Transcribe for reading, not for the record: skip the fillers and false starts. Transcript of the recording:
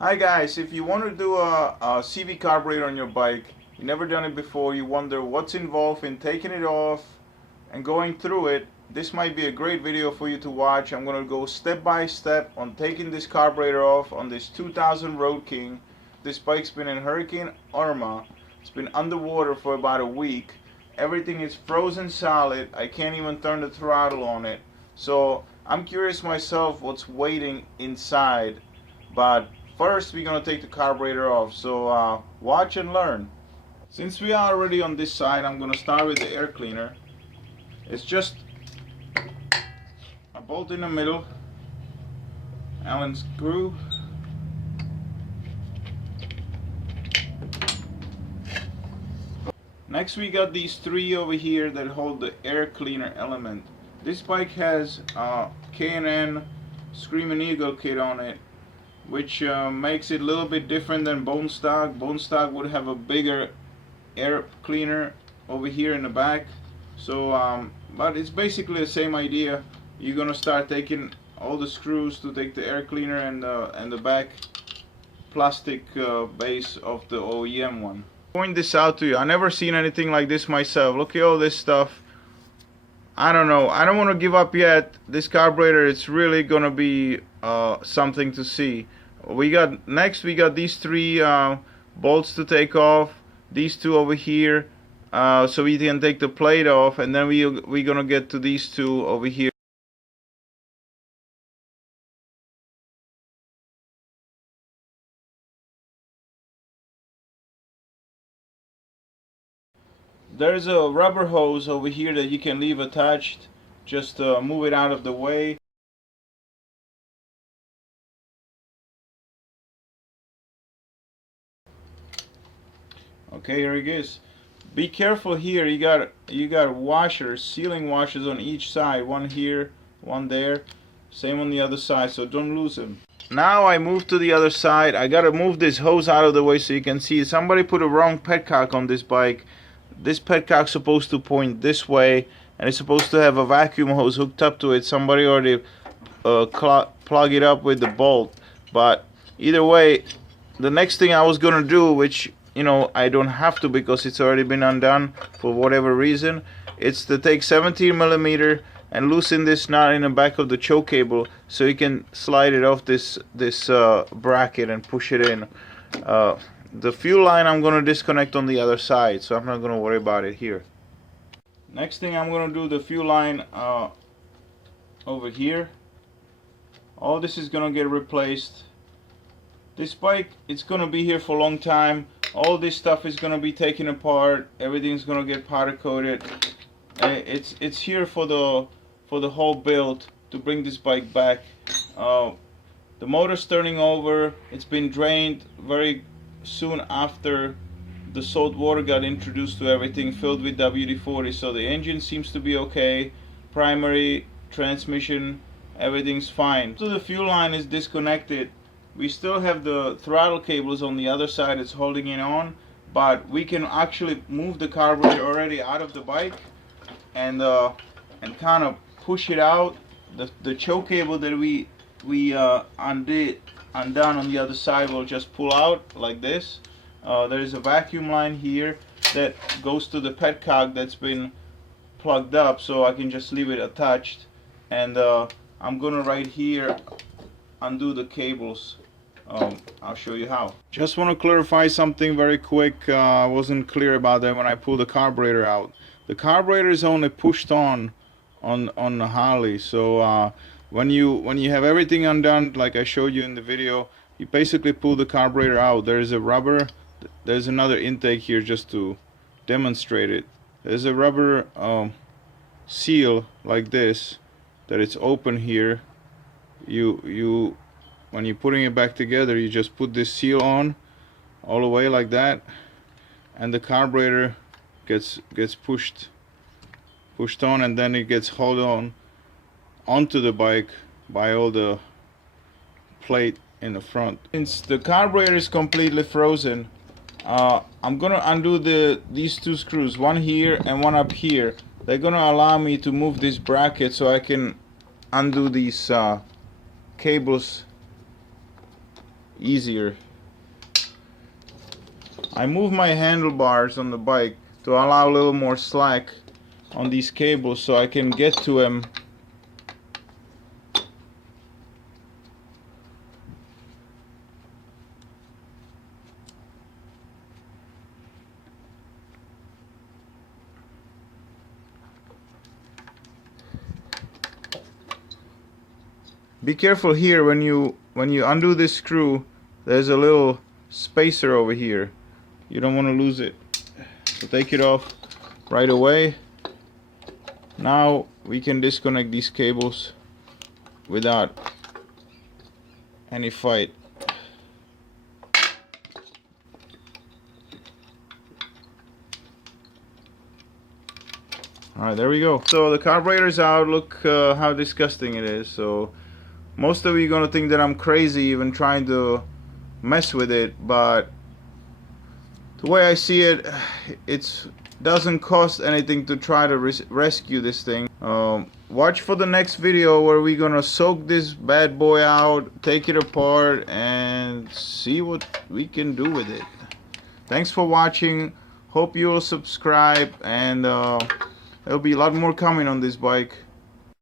Hi guys, if you want to do a CV carburetor on your bike, you never done it before, you wonder what's involved in taking it off and going through it, this might be a great video for you to watch. I'm going to go step by step on taking this carburetor off on this 2000 Road King. This bike's been in Hurricane Irma. It's been underwater for about a week. Everything is frozen solid. I can't even turn the throttle on it. So I'm curious myself what's waiting inside. But first we're going to take the carburetor off. So watch and learn. Since we are already on this side, I'm going to start with the air cleaner. It's just a bolt in the middle, Allen screw, next we got these three over here that hold the air cleaner element. This bike has K&N Screaming Eagle kit on it, which makes it a little bit different than bone stock. Bone stock would have a bigger air cleaner over here in the back. So but it's basically the same idea. You're gonna start taking all the screws to take the air cleaner and the back plastic base of the OEM one. Point this out to you. I never seen anything like this myself. Look at all this stuff. I don't know. I don't want to give up yet. This carburetor, it's really gonna be something to see. We got these three bolts to take off. These two over here. So we can take the plate off, and then we're gonna get to these two over here. There's a rubber hose over here that you can leave attached. Just move it out of the way. Okay, here it is. Be careful here. You got washers, sealing washers on each side. One here, one there. Same on the other side, so don't lose them. Now I move to the other side. I gotta move this hose out of the way so you can see. Somebody put a wrong petcock on this bike. This petcock's supposed to point this way, and it's supposed to have a vacuum hose hooked up to it. Somebody already plug it up with the bolt. But either way, the next thing I was gonna do, which I don't have to because it's already been undone for whatever reason, it's to take 17mm and loosen this knot in the back of the choke cable so you can slide it off this bracket and push it in. The fuel line I'm going to disconnect on the other side, so I'm not going to worry about it here. Next thing I'm going to do the fuel line over here. All this is going to get replaced. This bike, it's going to be here for a long time. All this stuff is going to be taken apart. Everything's going to get powder coated. It's here for the whole build to bring this bike back. The motor's turning over. It's been drained very soon after the salt water got introduced to everything, filled with WD-40. So the engine seems to be okay. Primary, transmission, everything's fine. So the fuel line is disconnected. We still have the throttle cables on the other side. It's holding it on, but we can actually move the carburetor already out of the bike and kind of push it out. The choke cable that we undone on the other side will just pull out like this. There is a vacuum line here that goes to the petcock that's been plugged up, so I can just leave it attached. And I'm gonna right here undo the cables. I'll show you how. Just want to clarify something very quick. I wasn't clear about that when I pulled the carburetor out. The carburetor is only pushed on the Harley. So when you have everything undone, like I showed you in the video, you basically pull the carburetor out. There's a rubber. There's another intake here just to demonstrate it. There's a rubber seal like this that it's open here. When you're putting it back together, you just put this seal on all the way like that, and the carburetor gets pushed on, and then it gets held on onto the bike by all the plate in the front. Since the carburetor is completely frozen, I'm gonna undo these two screws, one here and one up here. They're gonna allow me to move this bracket so I can undo these cables easier. I move my handlebars on the bike to allow a little more slack on these cables so I can get to them. Be careful here when you undo this screw. There's a little spacer over here. You don't want to lose it. So take it off right away. Now we can disconnect these cables without any fight. Alright, there we go. So the carburetor's out. Look how disgusting it is. So most of you are gonna think that I'm crazy even trying to mess with it, but the way I see it, it doesn't cost anything to try to rescue this thing. Watch for the next video where we're gonna soak this bad boy out, take it apart, and see what we can do with it. Thanks for watching. Hope you will subscribe, and there'll be a lot more coming on this bike.